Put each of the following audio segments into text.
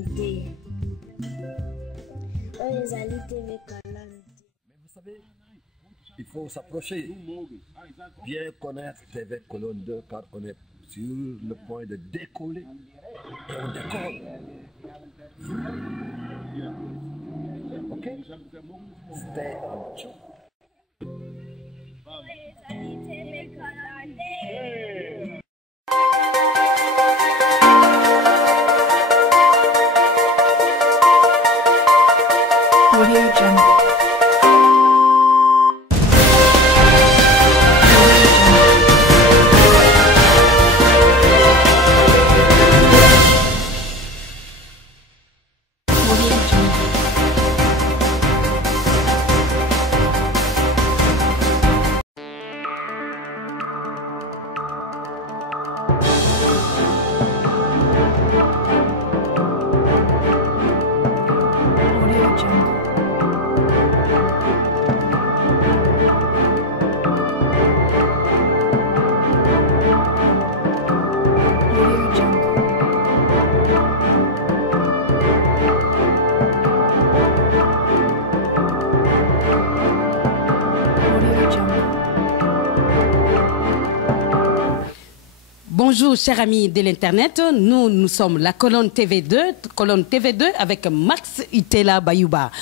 Colonté. TV Colonté. Mais vous savez, il faut s'approcher, bien connaître TV Colonne 2 car on est sur le point de décoller et on décolle. Ok? C'était un joke. TV Colonté. Audio Jungle. Bonjour chers amis de l'internet, nous sommes la colonne TV2 avec Max Itela Bayouba.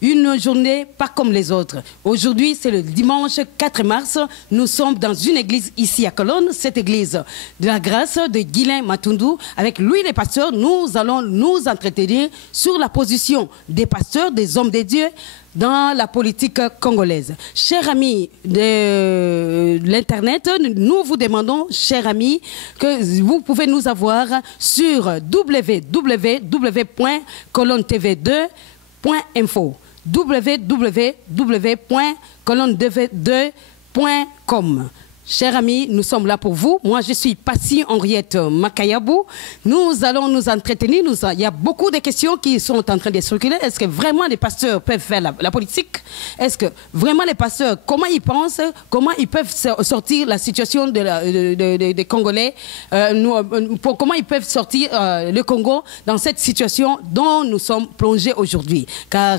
Une journée pas comme les autres. Aujourd'hui, c'est le dimanche 4 mars. Nous sommes dans une église ici à Colonne, cette église de la grâce de Guilain Matundu. Avec lui, les pasteurs, nous allons nous entretenir sur la position des pasteurs, des hommes de Dieu dans la politique congolaise. Chers amis de l'Internet, nous vous demandons, chers amis, que vous pouvez nous avoir sur www.colonnetv2.info www.colonne2.com. Chers amis, nous sommes là pour vous. Moi, je suis Passi Henriette Makayabou. Nous allons nous entretenir. Il y a beaucoup de questions qui sont en train de circuler. Est-ce que vraiment les pasteurs peuvent faire la politique? Est-ce que vraiment les pasteurs, comment ils pensent? Comment ils peuvent sortir la situation des Congolais? Comment ils peuvent sortir le Congo dans cette situation dont nous sommes plongés aujourd'hui? Car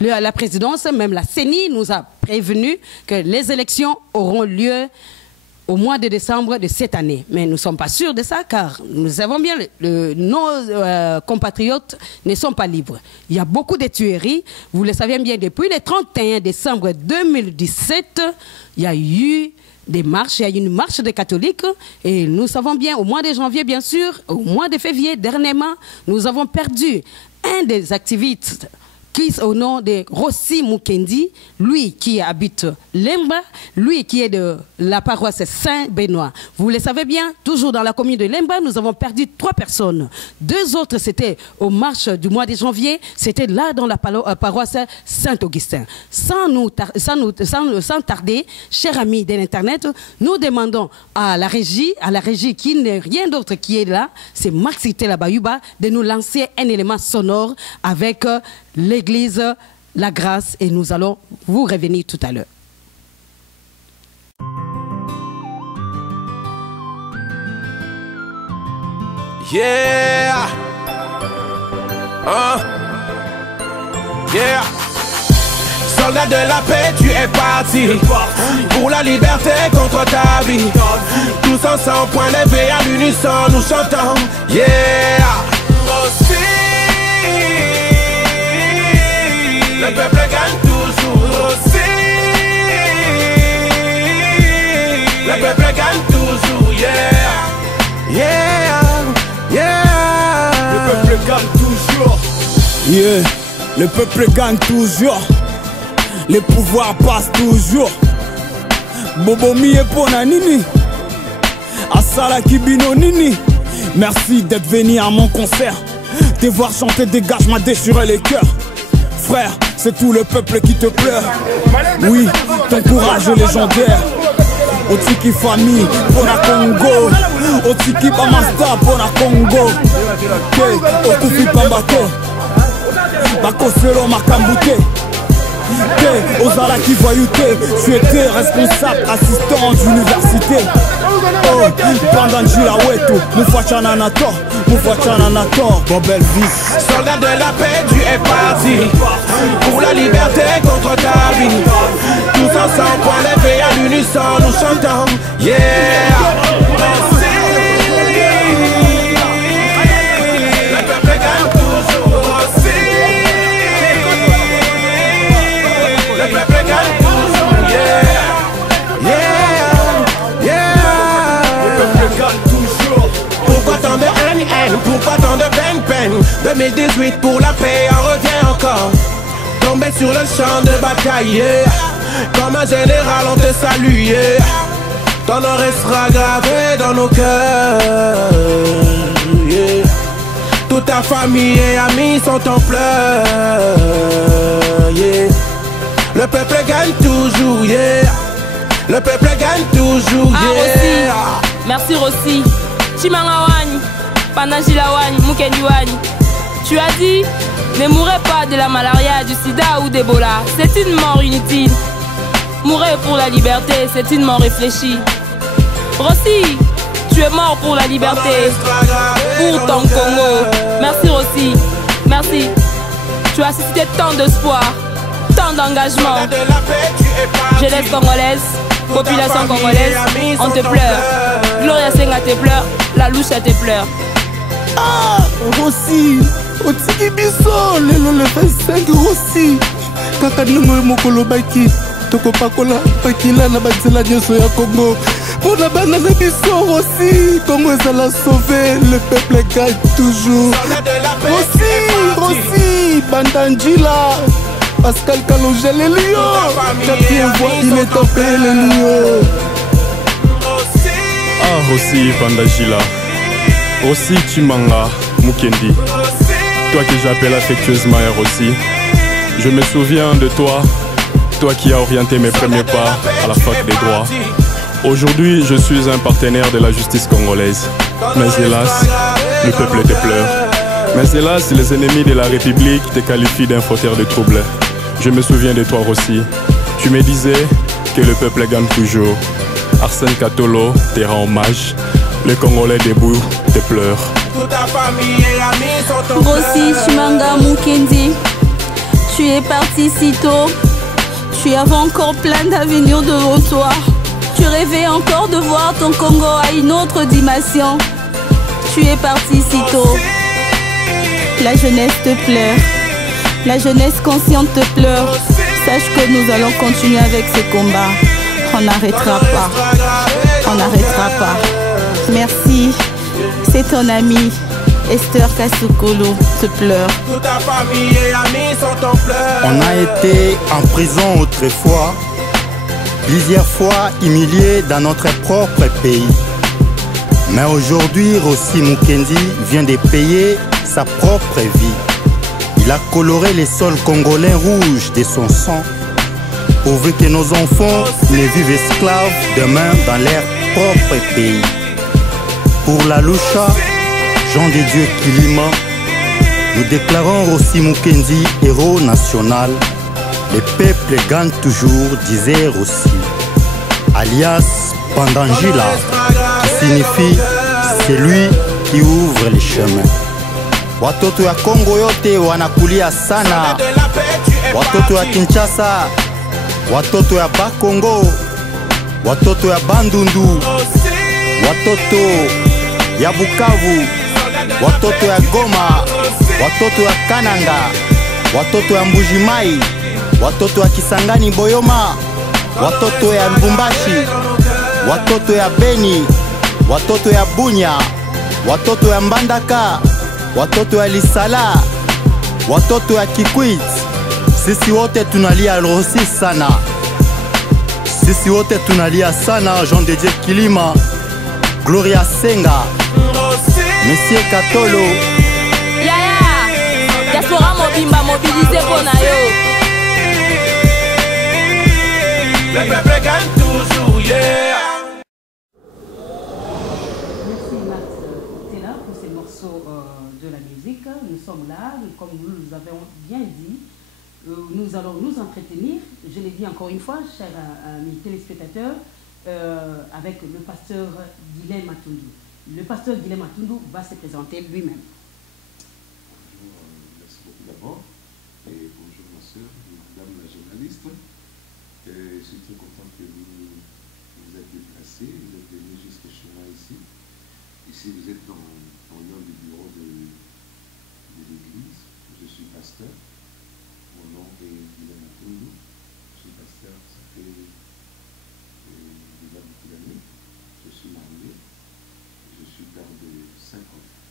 la présidence, même la CENI, nous a prévenu que les élections auront lieu au mois de décembre de cette année. Mais nous ne sommes pas sûrs de ça, car nous savons bien que nos compatriotes ne sont pas libres. Il y a beaucoup de tueries. Vous le savez bien, depuis le 31 décembre 2017, il y a eu des marches, il y a eu une marche des catholiques et nous savons bien, au mois de janvier, bien sûr, au mois de février, dernièrement, nous avons perdu un des activistes au nom de Rossi Mukendi, lui qui habite Lemba, lui qui est de la paroisse Saint-Benoît. Vous le savez bien, toujours dans la commune de Lemba, nous avons perdu 3 personnes. 2 autres, c'était aux marches du mois de janvier, c'était là dans la paroisse Saint-Augustin. Sans tarder, chers amis de l'Internet, nous demandons à la régie qui n'est rien d'autre qui est là, c'est Max Itela Bayouba, de nous lancer un élément sonore avec l'église La Grâce et nous allons vous revenir tout à l'heure. Yeah. Yeah. Soldat de la paix, tu es parti pour la liberté contre ta vie. Tous ensemble, point levé à l'unisson, nous chantons. Yeah. Aussi. Le peuple gagne toujours aussi. Le peuple gagne toujours, yeah. Yeah, yeah. Le peuple gagne toujours. Yeah, le peuple gagne toujours. Les pouvoirs passent toujours. Bobomi et Ponanini. Asala Kibino Nini. Merci d'être venu à mon concert. Te voir chanter dégage m'a déchiré les cœurs. Frère, c'est tout le peuple qui te pleure. Oui, ton courage est légendaire. Otiki famille, Pona Congo. Otiki Pamasta, Pona Congo. Okufi Pambate. Bakoselo Makambute. T'es aux ala qui voyouté. Tu étais responsable, assistant d'université. Oh, pendant Gila Weto, Moufachana Nato, Moufachana Nato, Bobel Vis. Soldat de la paix, tu es parti pour la liberté contre ta vie. Tous ensemble, point levé à l'unisson, nous chantons, yeah. Le peuple gagne toujours aussi. Le peuple gagne toujours, yeah. Yeah, yeah. Le peuple gagne toujours. Pourquoi tant de haine, pourquoi tant de peine 2018 pour la paix, on revient encore. Tombé sur le champ de bataille, yeah. Comme un général on te salue, yeah. Ton nom restera gravé dans nos cœurs, yeah. Toute ta famille et amis sont en pleurs, yeah. Le peuple gagne toujours, yeah. Le peuple gagne toujours, yeah. Rossi, merci Rossi. Chimanga Wani, Panagila Wani, Mukendi Wani. Tu as dit, ne mourrez pas de la malaria, du sida ou d'Ebola. C'est une mort inutile. Mourrez pour la liberté, c'est une mort réfléchie. Rossi, tu es mort pour la liberté, pour ton Congo. Merci Rossi, merci. Tu as suscité tant d'espoir, tant d'engagement. Jeunesse congolaise, population congolaise, on te pleure. Gloria Senga te pleure, la louche te pleure. Ah, Rossi, otiki biso, lelo le 25 Rossi. Kaka nungo mokolo baki, toko pakola, pakila na banzela nyoso ya Congo. Pour la bana na biso Rossi, Congo ezala sauvé, le peuple gagne toujours. Rossi, Bandangila, Pascal Kalonja le lion, quatrième voix, il est topé le lion. Ah Rossi Bandangila, Rossi Chimanga Mukendi, toi que j'appelle affectueusement Rossi. Je me souviens de toi, toi qui as orienté mes premiers pas à la fac des droits. Aujourd'hui, je suis un partenaire de la justice congolaise. Mais hélas, le peuple te pleure. Mais hélas, les ennemis de la République te qualifient d'un fauteur de troubles. Je me souviens de toi aussi. Tu me disais que le peuple gagne toujours. Arsène Katolo te rend hommage. Les Congolais debout te pleurent. Rossi Chimanga Mukendi, tu es parti si tôt. Tu avais encore plein d'avenir devant toi. Tu rêvais encore de voir ton Congo à une autre dimension. Tu es parti si tôt. La jeunesse te pleure. La jeunesse consciente te pleure. Sache que nous allons continuer avec ce combat. On n'arrêtera pas. On n'arrêtera pas. Merci. C'est ton ami Esther Kasukolo te pleure. Toute ta famille et amis sont en pleurs. On a été en prison autrefois, plusieurs fois humiliés dans notre propre pays. Mais aujourd'hui, Rossi Mukendi vient de payer sa propre vie. Il a coloré les sols congolais rouges de son sang, pourvu que nos enfants ne vivent esclaves demain dans leur propre pays. Pour la Loucha, Jean de Dieu Kilima, nous déclarons Rossi Mukendi héros national. Le peuple gagne toujours, disait Rossi, alias Bandangila, qui signifie celui qui ouvre les chemins. Watoto ya Kongo yote wanakulia sana, watoto ya Kinshasa, watoto ya Bakongo, watoto ya Bandundu, watoto ya Bukavu, watoto ya Goma, watoto ya Kananga, watoto ya Mbujimai, watoto ya Kisangani Boyoma, watoto ya Lubumbashi, watoto ya Beni, watoto ya Bunya, watoto ya Mbandaka, watoto ya Lisala, watoto ya Kikwit. Sisi wote tunalia Rossi sana. Sisi wote tunalia sana Jean de Dieu Kilima, Gloria Senga, Monsieur Katolo. Yaya, diaspora mobimba mobilisé pour Nayo. Le peuple gagne toujours, yeah. Merci Max Tena pour ces morceaux de la musique. Nous sommes là, comme nous avons bien dit, nous allons nous entretenir, je l'ai dit encore une fois, chers amis téléspectateurs, avec le pasteur Guilhem Matundu. Le pasteur Guilhem Matundu va se présenter lui-même. Bonjour, merci beaucoup d'abord. Et bonjour ma soeur, madame la journaliste. Je suis très content que vous êtes déplacés, vous êtes venus jusque chez moi ici. Ici, vous êtes dans l'un du bureau de l'église. Je suis pasteur. Mon nom est Guilhem Matundu. Je suis pasteur, ça fait déjà beaucoup d'années. Je suis marié. Je suis père de 5 enfants.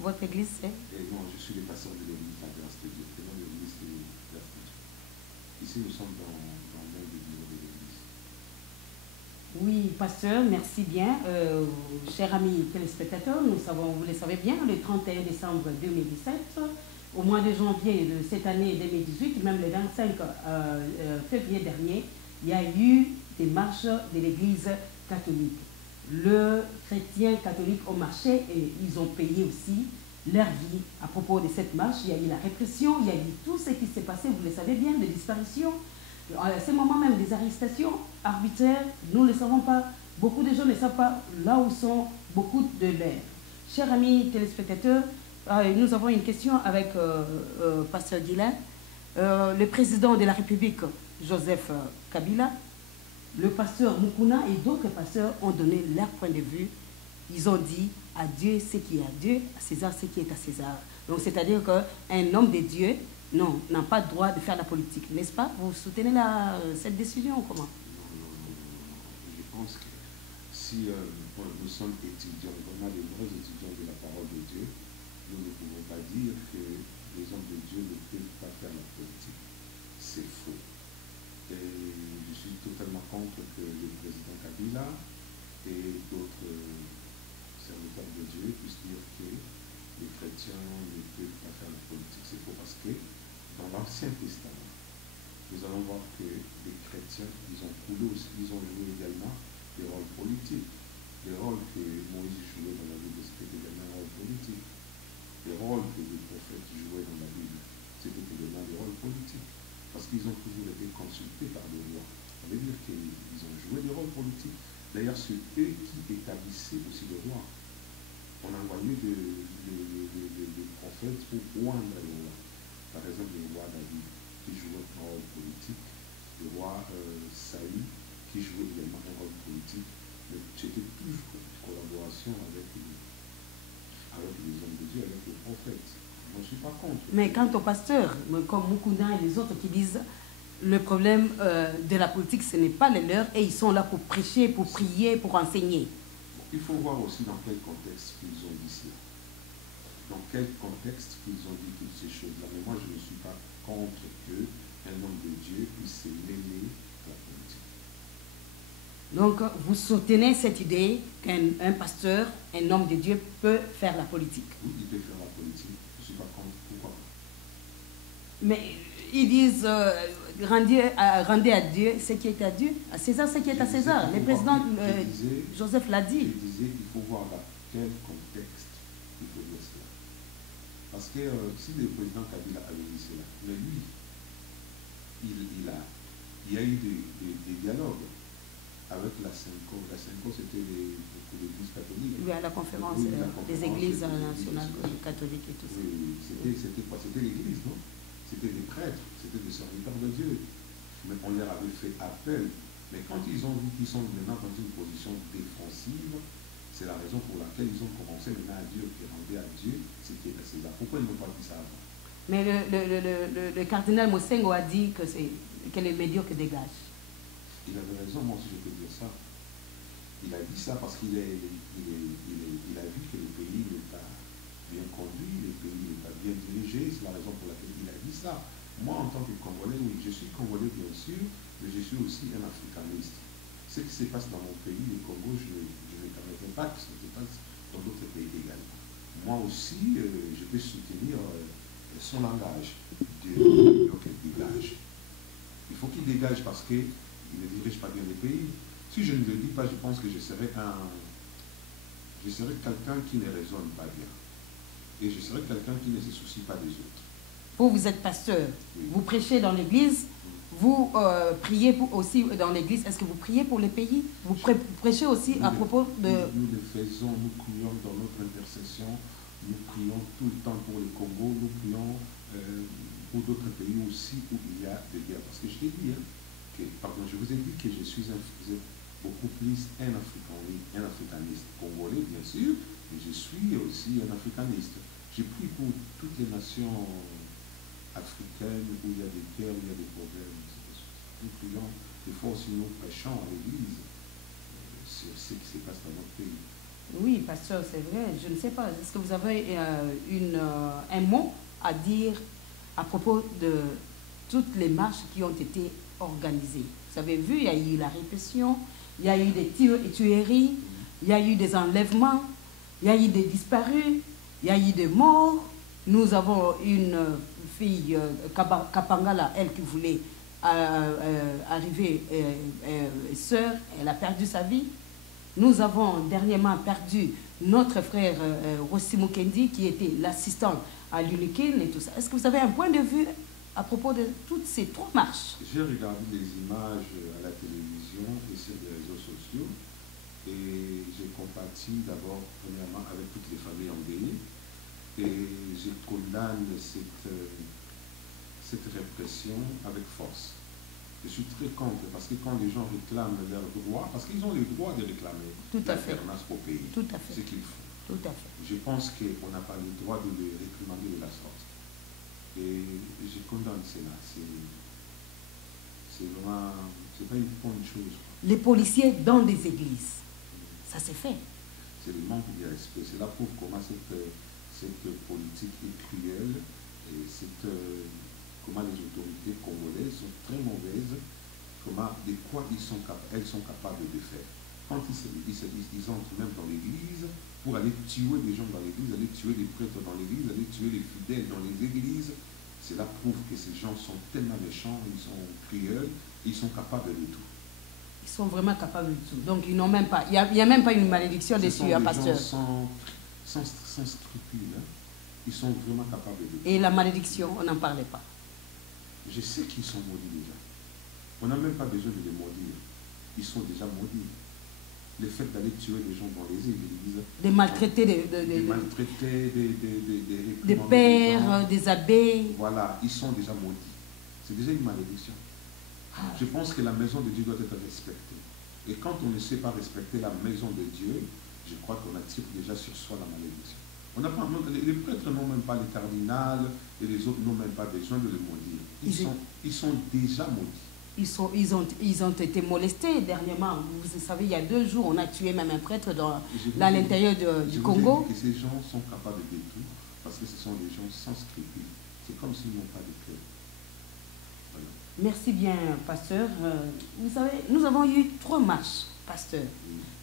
Votre église, c'est? Et non, je suis le pasteur de l'église La Grâce de Dieu. C'est l'église de la Grâce de Dieu. Ici, nous sommes dans l'un des bureaux de l'église. Oui, pasteur, merci bien. Chers amis téléspectateurs, vous le savez bien, le 31 décembre 2017, au mois de janvier de cette année 2018, même le 25 février dernier, il y a eu des marches de l'église catholique. Le chrétien catholique ont marché et ils ont payé aussi leur vie à propos de cette marche. Il y a eu la répression, il y a eu tout ce qui s'est passé, vous le savez bien, des disparitions. À ce moment même, des arrestations arbitraires, nous ne le savons pas. Beaucoup de gens ne savent pas là où sont beaucoup de leurs. Chers amis téléspectateurs, nous avons une question avec pasteur Guilhem. Le président de la République, Joseph Kabila, le pasteur Mukuna et d'autres pasteurs ont donné leur point de vue. Ils ont dit à Dieu ce qui est à Dieu, à César ce qui est à César. Donc c'est-à-dire qu'un homme de Dieu, non, n'a pas le droit de faire la politique, n'est-ce pas? Vous soutenez cette décision ou comment? Non. Je pense que si nous sommes étudiants, vraiment des vrais étudiants de la parole de Dieu, nous ne pouvons pas dire que les hommes de Dieu ne peuvent pas faire la politique. C'est faux. Et je suis totalement contre que le président Kabila et d'autres serviteurs de Dieu puissent dire que les chrétiens ne peuvent pas faire la politique. C'est faux parce que dans l'Ancien Testament, nous allons voir que les chrétiens, ils ont coulé aussi, ils ont joué également des rôles politiques. Les rôles que Moïse jouait dans la Bible, c'était également un rôle politique. Les rôles que les prophètes jouaient dans la Bible, c'était également des rôles politiques. Parce qu'ils ont toujours été consultés par le roi. Ça veut dire qu'ils ont joué des rôles politiques. D'ailleurs, c'est eux qui établissaient aussi le roi. On a envoyé des prophètes pour oindre le roi. Par exemple, le roi David, qui jouait un rôle politique. Le roi Saül, qui jouait également un rôle politique. C'était toujours une collaboration avec les hommes de Dieu, avec les prophètes. Moi, je ne suis pas contre. Mais quant aux pasteurs, comme Mukuna et les autres qui disent le problème de la politique, ce n'est pas le leur et ils sont là pour prêcher, pour prier, pour enseigner. Il faut voir aussi dans quel contexte ils ont dit cela. Dans quel contexte ils ont dit toutes ces choses-là. Mais moi, je ne suis pas contre qu'un homme de Dieu puisse se mêler à la politique. Donc, vous soutenez cette idée qu'un pasteur, un homme de Dieu peut faire la politique? Oui, il peut faire la politique. Je ne suis pas contre. Pourquoi pas? Mais ils disent rendez à Dieu ce qui est à Dieu, à César ce qui est à César. Le président Joseph l'a dit. Je disais qu'il faut voir dans quel contexte il faut dire cela. Parce que si le président Kabila avait dit cela, mais lui, il y a eu des dialogues avec la Senko. La Senko, c'était l'église catholique. Oui, à la conférence des églises nationales catholiques et tout ça. Oui, c'était quoi? C'était l'église, non? C'était des prêtres, c'était des serviteurs de Dieu. Mais on leur avait fait appel. Mais quand ils ont vu qu'ils sont maintenant dans une position défensive, c'est la raison pour laquelle ils ont commencé maintenant à dire et rendre à Dieu ce qui est à César. Pourquoi ils n'ont pas dit ça avant? Mais le cardinal Mosengo a dit que les médiocres dégagent. Il avait raison, moi aussi je peux dire ça. Il a dit ça parce qu'il a vu que le pays n'est pas bien conduit, le pays n'est pas bien dirigé, c'est la raison pour laquelle il a dit ça. Moi, en tant que Congolais, oui, je suis Congolais bien sûr, mais je suis aussi un africaniste. Ce qui se passe dans mon pays, le Congo, je ne permettrai pas que ce se passe dans d'autres pays également. Moi aussi, je peux soutenir son langage. Dieu dégage. Il faut qu'il dégage parce qu'il ne dirige pas bien le pays. Si je ne le dis pas, je pense que je serais quelqu'un qui ne raisonne pas bien. Et je serais quelqu'un qui ne se soucie pas des autres. Vous, vous êtes pasteur. Vous prêchez dans l'église. Vous priez aussi dans l'église. Est-ce que vous priez pour les pays? Vous prêchez aussi à propos de... Nous le faisons, nous prions dans notre intercession. Nous prions tout le temps pour le Congo. Nous prions pour d'autres pays aussi où il y a des guerres. Parce que je t'ai dit, pardon, je vous ai dit que je suis beaucoup plus un africaniste congolais, bien sûr, mais je suis aussi un africaniste. Je prie pour toutes les nations africaines où il y a des guerres, où il y a des problèmes. Nous prions, des fois aussi nous prêchons à l'église sur ce qui se passe dans notre pays. Oui, pasteur, c'est vrai. Je ne sais pas. Est-ce que vous avez un mot à dire à propos de toutes les marches qui ont été organisées? Vous avez vu, il y a eu la répression, il y a eu des tueries, il y a eu des enlèvements, il y a eu des disparus, il y a eu des morts. Nous avons une fille, Kapangala, elle qui voulait arriver sœur, elle a perdu sa vie. Nous avons dernièrement perdu notre frère Rossi Mukendi, qui était l'assistant à l'UNIKIN et tout ça. Est-ce que vous avez un point de vue à propos de toutes ces 3 marches? J'ai regardé les images à la télévision et sur les réseaux sociaux et j'ai compati d'abord, premièrement, avec toutes les familles endeuillées et je condamne cette répression avec force. Je suis très contre parce que quand les gens réclament leurs droits, parce qu'ils ont le droit de réclamer l'alternance au pays, ce qu'ils font. Tout à fait. Je pense qu'on n'a pas le droit de les réprimander de la sorte. Et je condamne cela. C'est vraiment, c'est pas une bonne chose. Les policiers dans les églises, ça s'est fait. C'est le manque de respect. C'est là pour comment cette politique est cruelle et comment les autorités congolaises sont très mauvaises, de quoi elles sont capables de faire. Quand ils entrent même dans l'église, pour aller tuer des gens dans l'église, aller tuer des prêtres dans l'église, aller tuer les fidèles dans les églises, cela prouve que ces gens sont tellement méchants, ils sont cruels, ils sont capables de tout. Ils sont vraiment capables de tout. Donc ils n'ont même pas, il n'y a même pas une malédiction dessus, hein, pasteur. Sans scrupules, hein. Ils sont vraiment capables de tout. Et la malédiction, on n'en parlait pas. Je sais qu'ils sont maudits déjà. On n'a même pas besoin de les maudire. Ils sont déjà maudits. Le fait d'aller tuer les gens dans les églises, de maltraiter des pères, des abbés. Voilà, ils sont déjà maudits. C'est déjà une malédiction. Je pense que la maison de Dieu doit être respectée. Et quand on ne sait pas respecter la maison de Dieu, je crois qu'on attire déjà sur soi la malédiction. Les prêtres n'ont même pas les cardinals et les autres n'ont même pas besoin de les maudire. Ils sont déjà maudits. Ils ont été molestés dernièrement. Vous savez, il y a 2 jours, on a tué même un prêtre dans l'intérieur du Congo. Et ces gens sont capables de tout parce que ce sont des gens sans scrupules. C'est comme s'ils n'ont pas de cœur. Voilà. Merci bien, pasteur. Vous savez, nous avons eu 3 marches, pasteur.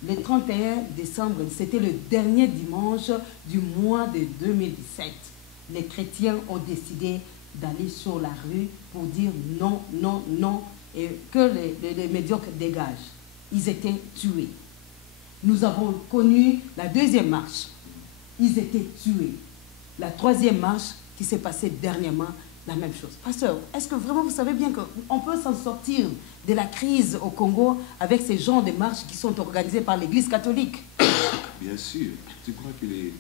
Le 31 décembre, c'était le dernier dimanche du mois de 2017. Les chrétiens ont décidé d'aller sur la rue pour dire non, non, non, et que les médiocres dégagent. Ils étaient tués. Nous avons connu la 2e marche. Ils étaient tués. La 3e marche qui s'est passée dernièrement, la même chose. Pasteur, est-ce que vraiment vous savez bien qu'on peut s'en sortir de la crise au Congo avec ces genres de marches qui sont organisées par l'Église catholique? Bien sûr. Tu crois que les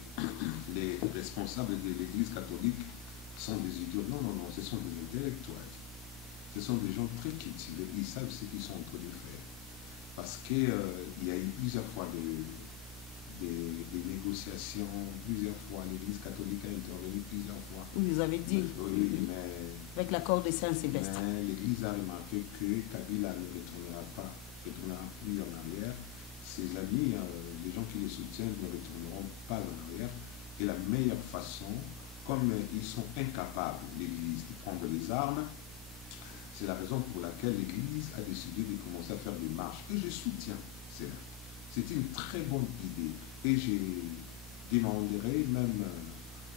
responsables de l'Église catholique sont des idiots? Non, non, non, ce sont des intellectuels. Ce sont des gens très cultivés. Ils savent ce qu'ils sont en train de faire. Parce qu'il y a eu plusieurs fois des négociations, plusieurs fois l'Église catholique a intervenu plusieurs fois. Vous avez dit, oui, mais avec l'accord de Saint-Sylvestre. Mais l'Église a remarqué que Kabila ne retournera plus en arrière. Ses amis, les gens qui le soutiennent, ne retourneront pas en arrière. Et la meilleure façon, comme ils sont incapables, l'Église, de prendre les armes, c'est la raison pour laquelle l'Église a décidé de commencer à faire des marches. Et je soutiens cela. C'est une très bonne idée. Et je demanderai même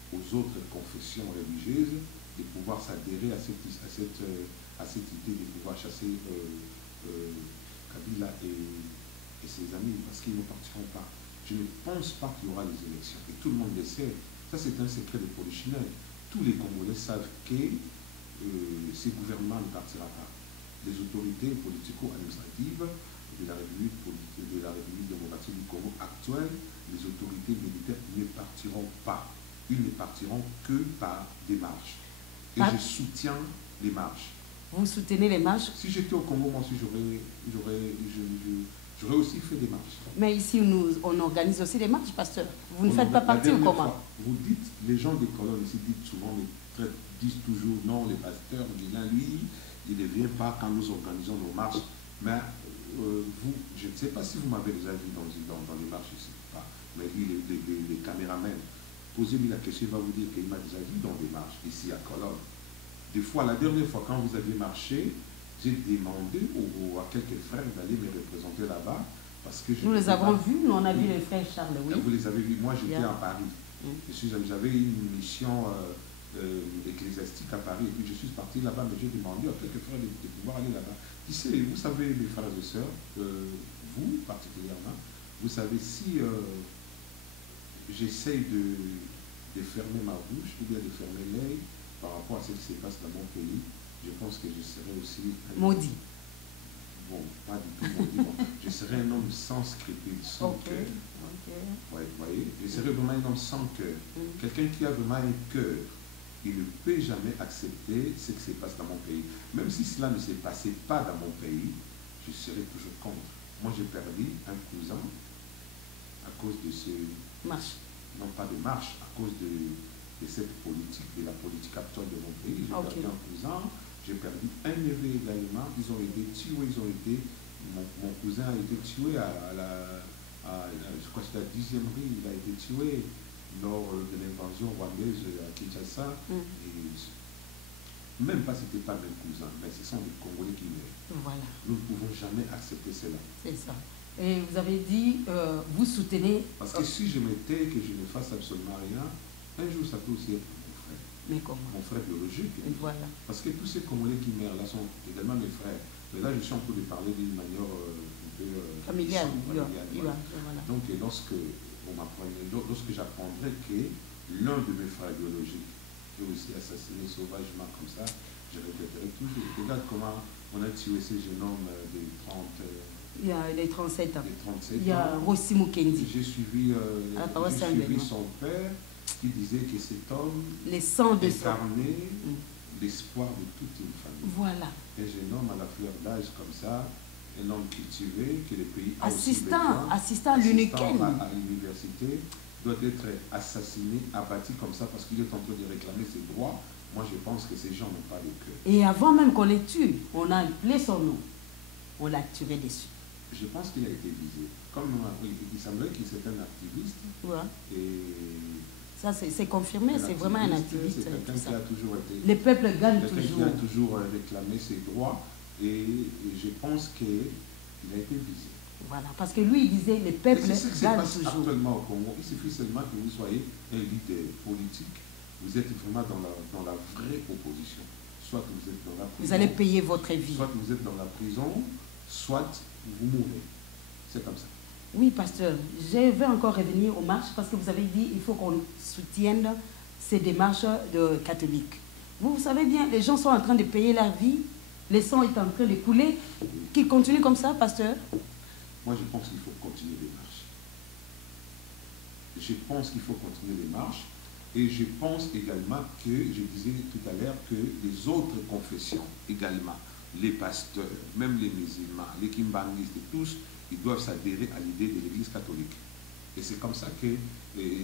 aux autres confessions religieuses de pouvoir s'adhérer à cette idée de pouvoir chasser Kabila et ses amis, parce qu'ils ne partiront pas. Je ne pense pas qu'il y aura des élections. Et tout le monde le sait. Ça, c'est un secret de polichinelle. tous les Congolais savent que ce gouvernement ne partira pas. Les autorités politico-administratives de la République démocratique du Congo actuelle, les autorités militaires ne partiront pas. Ils ne partiront que par des marches. Et je soutiens les marches. Vous soutenez les marches? Si j'étais au Congo, moi aussi, j'aurais aussi fait des marches. Mais ici, on organise aussi des marches, pasteur. Vous ne faites pas partie ou comment? Vous dites, les gens des colonnes ici disent toujours non, les pasteurs, lui, il ne vient pas quand nous organisons nos marches. Mais vous, je ne sais pas si vous m'avez déjà vu dans les marches ici. Mais lui, les caméramans, posez-lui la question, il va vous dire qu'il m'a déjà vu dans des marches ici à Colonne. Des fois, la dernière fois, quand vous aviez marché, j'ai demandé à quelques frères d'aller me représenter là-bas. Parce que nous les avons vus, nous on a vu les frères Charles, oui. Vous les avez vus, moi j'étais à Paris. J'avais une mission ecclésiastique à Paris, et puis je suis parti là-bas, mais j'ai demandé à quelques frères de pouvoir aller là-bas. Qui sait, vous savez, mes frères et sœurs, vous particulièrement, vous savez, si j'essaye de fermer ma bouche, ou bien de fermer l'œil par rapport à ce qui se passe dans mon pays, je pense que je serai aussi... Maudit. Bon, pas du tout maudit. Bon. Je serai un homme sans scrupule, sans cœur. Ouais, vous voyez, je serai vraiment un homme sans cœur. Quelqu'un qui a vraiment un cœur, il ne peut jamais accepter ce qui se passe dans mon pays. Même si cela ne se passait pas dans mon pays, je serai toujours contre. Moi, j'ai perdu un cousin à cause de ce... Marche. Non, pas de marche, à cause de cette politique, de la politique actuelle de mon pays. J'ai perdu un cousin, j'ai perdu un neveu également. Ils ont été tués, mon cousin a été tué je crois que c'est la 10e rue, il a été tué lors de l'invasion rwandaise à Kinshasa. Et même pas si ce n'était pas mes cousins, mais ce sont des Congolais qui meurent. Voilà. Nous ne pouvons jamais accepter cela. C'est ça. Et vous avez dit, vous soutenez... Parce que si je m'étais que je ne fasse absolument rien, un jour ça peut aussi être mon frère. Mais comment? Mon frère biologique. Et voilà. Parce que tous ces Congolais qui meurent là sont également mes frères. Mais là, je suis en train de parler d'une manière un peu... familiale. Voilà. Voilà. Donc, lorsque j'apprendrai que l'un de mes frères biologiques est aussi assassiné sauvagement comme ça, je répéterai toujours. Regarde comment on a tué ces jeunes hommes de 30... Il y a les 37 ans. Il y a Rossi Mukendi. J'ai suivi son père qui disait que cet homme incarnait l'espoir de toute une famille. Voilà. Un jeune homme à la fleur d'âge comme ça, un homme cultivé, que le pays a assistant à l'université, doit être assassiné, abattu comme ça parce qu'il est en train de réclamer ses droits. Moi, je pense que ces gens n'ont pas de cœur. Et avant même qu'on les tue, on a appelé son nom. On l'a tiré dessus. Je pense qu'il a été visé. Comme il semblerait qu'il est un activiste. Ouais. Et ça, c'est confirmé, c'est vraiment un activiste. C'est quelqu'un qui a toujours été... Les peuples gagnent toujours. Quelqu'un qui a toujours réclamé ses droits. Et je pense qu'il a été visé. Voilà, parce que lui, il disait les peuples gagnent toujours. Actuellement au Congo, il suffit seulement que vous soyez un leader politique. Vous êtes vraiment dans la vraie opposition. Soit vous êtes dans la prison. Vous allez payer votre vie. Soit vous êtes dans la prison, soit vous mourrez. C'est comme ça. Oui, pasteur, je vais encore revenir aux marches parce que vous avez dit qu'il faut qu'on soutienne ces démarches de catholiques. Vous savez bien, les gens sont en train de payer leur vie, le sang est en train de couler. Qu'ils continuent comme ça, pasteur? Moi, je pense qu'il faut continuer les marches. Je pense qu'il faut continuer les marches. Et je pense également que, je disais tout à l'heure, que les autres confessions également, les pasteurs, même les musulmans, les kimbangistes, tous, ils doivent s'adhérer à l'idée de l'Église catholique. Et c'est comme ça que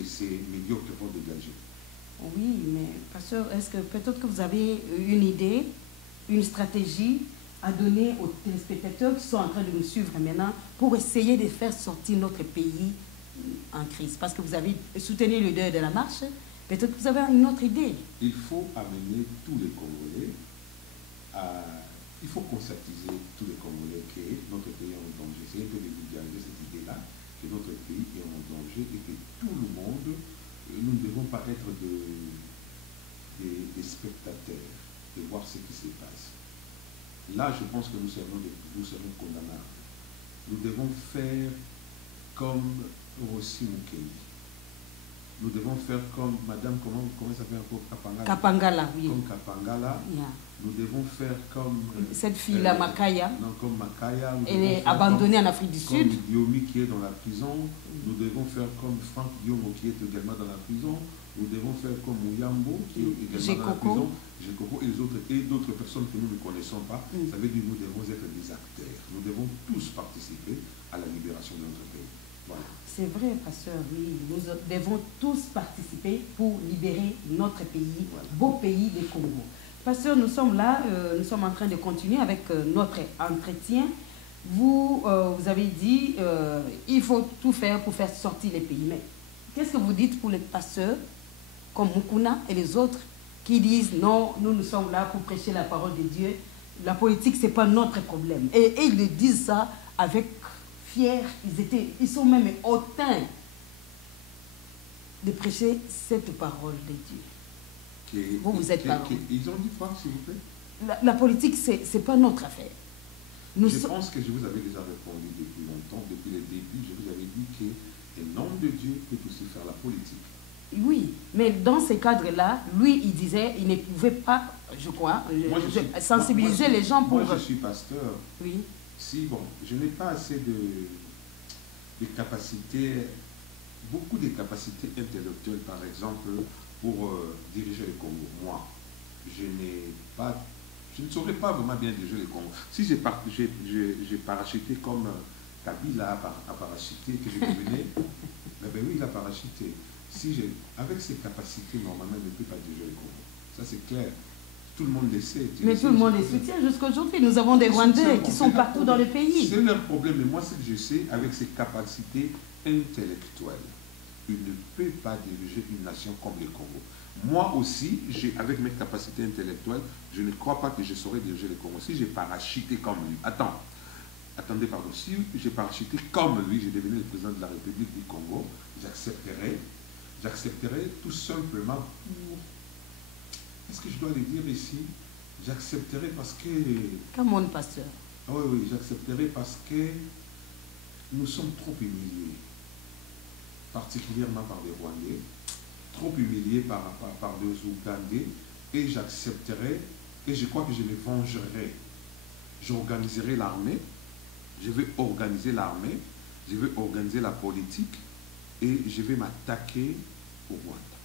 ces médiocres vont dégager. Oui, mais pasteur, est-ce que peut-être que vous avez une idée, une stratégie à donner aux téléspectateurs qui sont en train de nous suivre maintenant pour essayer de faire sortir notre pays en crise? Parce que vous avez soutenu le leader de la marche. Peut-être que vous avez une autre idée. Il faut amener tous les Congolais à... Il faut conscientiser tous les Congolais que notre pays est en danger. C'est un peu de vulgariser cette idée-là, que notre pays est en danger et que tout le monde, nous ne devons pas être des spectateurs et voir ce qui se passe. Là, je pense que nous serons condamnables. Nous devons faire comme Rossi Mukendi. nous devons faire comme Madame, comment ça s'appelle encore Kapangala. Kapangala, oui. Comme Kapangala. Yeah. Nous devons faire comme... cette fille-là, Makaya. Non, comme Makaya. Elle est abandonnée en Afrique du Sud. Comme Diomi qui est dans la prison. Nous devons faire comme Franck Diomo qui est également dans la prison. Nous devons faire comme Mouyambo qui est également dans la prison. Gécoco et les autres, et d'autres personnes que nous ne connaissons pas. Ça veut dire que nous devons être des acteurs. Nous devons tous participer à la libération de notre pays. Voilà. C'est vrai, pasteur, oui. Nous devons tous participer pour libérer notre pays, beau pays du Congo. Pasteur, nous sommes là, nous sommes en train de continuer avec notre entretien. Vous avez dit il faut tout faire pour faire sortir les pays. Mais qu'est-ce que vous dites pour les pasteurs comme Mukuna et les autres qui disent non, nous sommes là pour prêcher la parole de Dieu. La politique, ce n'est pas notre problème. Et ils le disent ça avec fier. Ils sont même hautains de prêcher cette parole de Dieu. Vous êtes pas. Ils ont dit quoi, s'il vous plaît? La politique, ce n'est pas notre affaire. Je pense que je vous avais déjà répondu depuis longtemps, depuis le début. Je vous avais dit qu'un homme de Dieu peut aussi faire la politique. Oui, mais dans ce cadre-là, lui, il disait, il ne pouvait pas, je crois, sensibiliser les gens pour... Moi, je suis pasteur. Oui. Si, bon, je n'ai pas assez de capacités, beaucoup de capacités intellectuelles, par exemple, pour diriger le Congo. Moi, je ne saurais pas vraiment bien diriger le Congo. Si j'ai parachuté comme Kabila a parachuté, que je devenais, mais ben oui, il a parachuté. Avec ses capacités, normalement, il ne peut pas diriger le Congo. Ça, c'est clair. Tout le monde le sait. Mais tout le monde les soutient jusqu'à aujourd'hui. Nous avons des Rwandais qui sont partout dans le pays. C'est leur problème. Mais moi, ce que je sais, avec ses capacités intellectuelles, il ne peut pas diriger une nation comme le Congo. Moi aussi, avec mes capacités intellectuelles, je ne crois pas que je saurais diriger le Congo. Si j'ai parachuté comme lui, attendez, pardon, si j'ai parachuté comme lui, j'ai devenu le président de la République du Congo, j'accepterais tout simplement pour... Est-ce que je dois le dire ici? J'accepterais parce que... Comme mon pasteur. Oui, j'accepterais parce que nous sommes trop humiliés, particulièrement par les Rwandais, trop humiliés par les Ougandais, et j'accepterai, et je crois que je les vengerai. J'organiserai l'armée, je vais organiser l'armée, je vais organiser la politique, et je vais m'attaquer au Rwanda.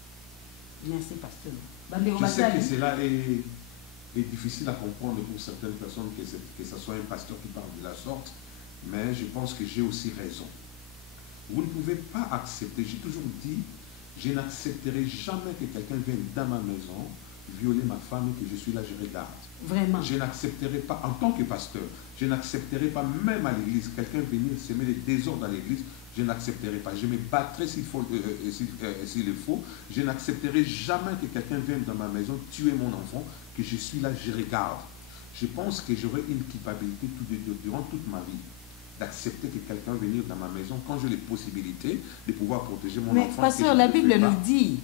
Merci, pasteur. Je sais que cela est difficile à comprendre pour certaines personnes, que ce soit un pasteur qui parle de la sorte, mais je pense que j'ai aussi raison. Vous ne pouvez pas accepter, j'ai toujours dit, je n'accepterai jamais que quelqu'un vienne dans ma maison, violer ma femme et que je suis là, je regarde. Vraiment. Je n'accepterai pas, en tant que pasteur, je n'accepterai pas, même à l'église, quelqu'un venir semer des désordres dans l'église, je n'accepterai pas. Je me battrai s'il le faut. Je n'accepterai jamais que quelqu'un vienne dans ma maison tuer mon enfant, que je suis là, je regarde. Je pense que j'aurai une culpabilité durant toute ma vie d'accepter que quelqu'un vienne dans ma maison quand j'ai les possibilités de pouvoir protéger mon enfant. Mais pasteur, la Bible nous dit,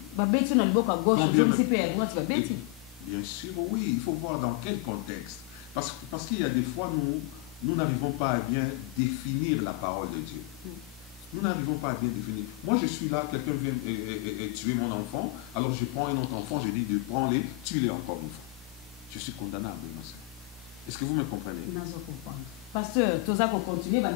bien sûr, oui, il faut voir dans quel contexte. Parce qu'il y a des fois, nous n'arrivons pas à bien définir la parole de Dieu. Nous n'arrivons pas à bien définir. Moi, je suis là, quelqu'un vient tuer mon enfant, alors je prends un autre enfant, je dis de prends-les, tue-les encore une fois. Je suis condamnable, ma soeur. Est-ce que vous me comprenez? Non, je comprends. Pasteur, tu as continué, tu as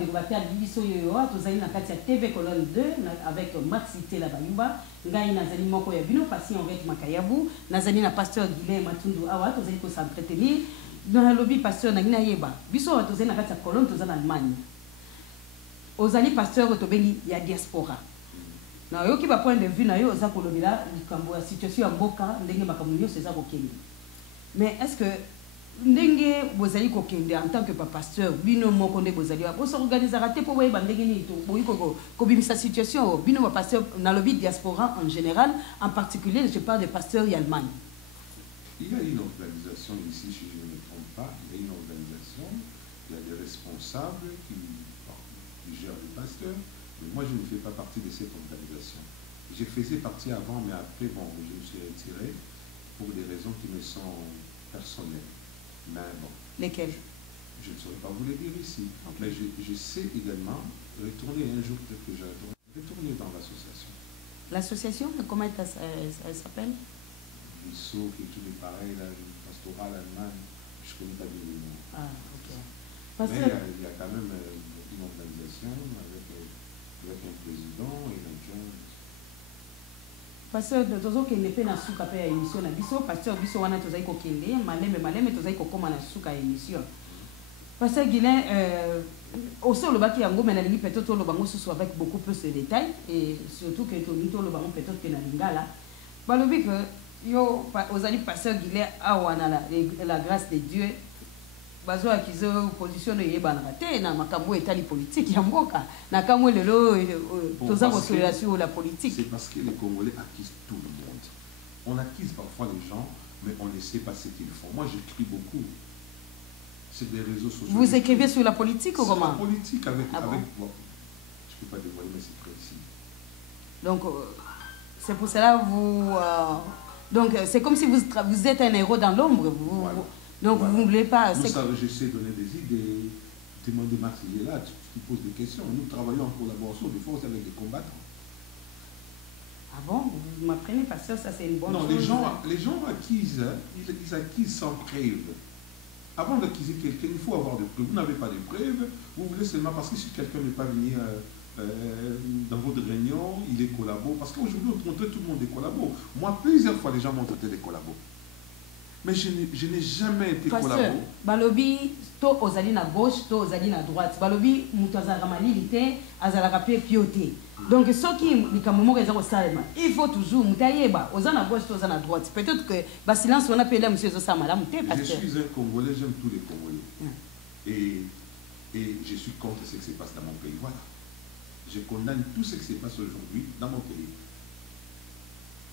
TV Colonne 2 avec Maxité la Bayumba, Ngai Nazani Moko Yabino, patient avec Makayabu, Nazani na pasteur Guilhem Matundu Awa, tu as s'entretenir. Dans le lobby, pasteur Nagina Yeba, Biso, tu as la colonne, tu as en Allemagne. Ozali pasteur Otobeni, il y a diaspora. Na yo ki ba point de vue na yo oza kolobela likambo ya situation ya mboka ndenge makambo nyonso eza kokende. Mais est-ce que ndenge bozali kokende en tant que pasteur bino moko nde bozali ba boso organiser raté pour boyeba ndenge ni to boyi ko bimisa situation bino ba pasteur na lobby diaspora en général, en particulier je parle des pasteurs en Allemagne. Il y a une organisation ici, si je ne me trompe pas, il y a une organisation, il y a des responsables qui gère le pasteur, mais moi je ne fais pas partie de cette organisation. Je faisais partie avant, mais après, bon, je me suis retiré pour des raisons qui me sont personnelles. Mais bon. Lesquelles? Je ne saurais pas vous les dire ici. Okay. Mais je sais également retourner un jour, peut-être que j'ai retourné dans l'association. L'association, comment elle s'appelle? Bissot, quelque chose de pareil, là, pastoral allemand, je connais pas bien le nom. Ah, ok. Mais il y a quand même une organisation avec un président et un adjoint. Pasteur tozoki nepe na suka pe ya émission na biso pasteur biso wana tozai ko kende maleme tozai ko koma na suka émission. Pasteur Guilain aussi le baki yango mais na lingi peut-être le bango sous avec beaucoup plus de détails et surtout que to nito le bango peut-être que na lingala. Balobi que yo ozali pasteur Guilain awana la grâce de Dieu bazo akizo position de yebana te na makambo etali politique ya mboka na kamwe lelo toza ko sur la politique. C'est parce que les Congolais acquisent tout le monde. On acquise parfois les gens mais on ne sait pas ce qu'ils font. Moi j'écris beaucoup. C'est des réseaux sociaux. Vous écrivez sur la politique ou comment? La politique avec bon, je peux pas dévoiler mais c'est précis. Donc c'est pour cela vous donc c'est comme si vous êtes un héros dans l'ombre. Donc vous ne voulez pas... Vous savez, je sais donner des idées, demander Max, il est là, tu poses des questions. Nous travaillons en collaboration, des fois avec des combattants. Ah bon? Vous m'apprenez, pasteur, ça c'est une bonne chose. Non, les gens acquisent, ils acquisent sans preuve. Avant d'acquiser quelqu'un, il faut avoir des preuves. Vous n'avez pas de preuves, vous voulez seulement parce que si quelqu'un n'est pas venu dans votre réunion, il est collabo. Parce qu'aujourd'hui, on traite tout le monde des collabos. Moi, plusieurs fois, les gens m'ont traité des collabos. Mais je n'ai jamais été collabo. Balobi, to ozali na gauche, to ozali na droite. Balobi, mutazara malilité, azala rapé pioté. Donc, ce qui est il faut toujours, mutayeba, ozana gauche, to ozana droite. Peut-être que, bah, silence, on appelle monsieur Zosama, là, je suis un Congolais, j'aime tous les Congolais. Et je suis contre ce qui se passe dans mon pays. Voilà. Je condamne tout ce qui se passe aujourd'hui dans mon pays.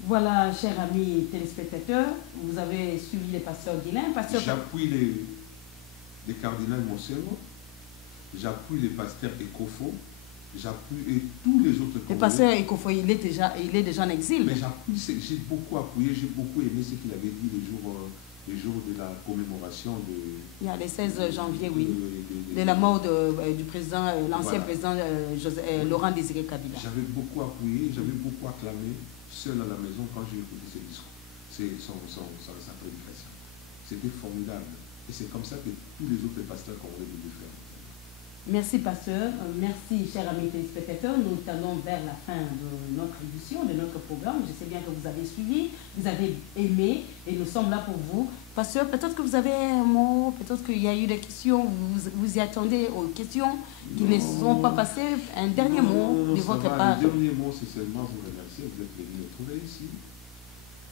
Voilà, chers amis téléspectateurs, vous avez suivi les pasteurs Guilain. J'appuie les cardinaux Monsemo, j'appuie les pasteurs Ekofo, j'appuie tous les autres Congolais. Le pasteur Ekofo, il est déjà en exil. Mais j'appuie, j'ai beaucoup appuyé, j'ai beaucoup aimé ce qu'il avait dit le jour de la commémoration de... Il y a le 16 janvier, oui, de la mort du président, l'ancien président Laurent Désiré Kabila. J'avais beaucoup appuyé, j'avais beaucoup acclamé. Seul à la maison quand j'ai écouté ses discours, sa prédication. C'était formidable. Et c'est comme ça que tous les autres pasteurs congolais devaient faire. Merci pasteur, merci chers amis téléspectateurs. Nous tendons vers la fin de notre édition, de notre programme. Je sais bien que vous avez suivi, vous avez aimé et nous sommes là pour vous. Pasteur, peut-être que vous avez un mot, peut-être qu'il y a eu des questions, vous y attendez aux questions qui ne sont pas passées. Un dernier mot de votre part. Le dernier mot, c'est seulement vous remercier. Vous êtes venu me trouver ici.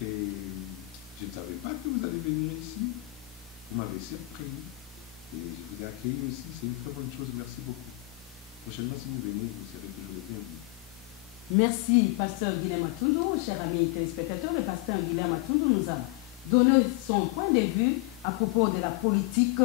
Et je ne savais pas que vous allez venir ici. Vous m'avez surpris. Et je vous ai accueilli aussi. C'est une très bonne chose. Merci beaucoup. Prochainement, si vous venez, vous serez toujours le bienvenu. Merci, pasteur Guilhem Matundu. Chers amis téléspectateurs, le pasteur Guilhem Matundu nous a donné son point de vue à propos de la politique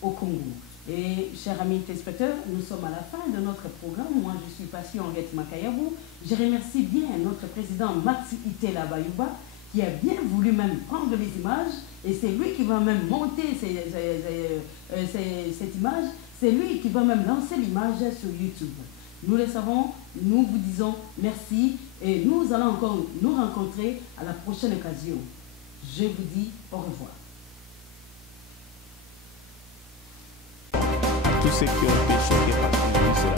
au Congo. Et chers amis téléspectateurs, nous sommes à la fin de notre programme. Moi, je suis Passion Henriette Makayabou. Je remercie bien notre président Maxi Itela Bayouba qui a bien voulu même prendre les images et c'est lui qui va même monter cette image. C'est lui qui va même lancer l'image sur YouTube. Nous le savons, nous vous disons merci et nous allons encore nous rencontrer à la prochaine occasion. Je vous dis au revoir. Tous ceux qui ont été choqués par ce virus, c'est la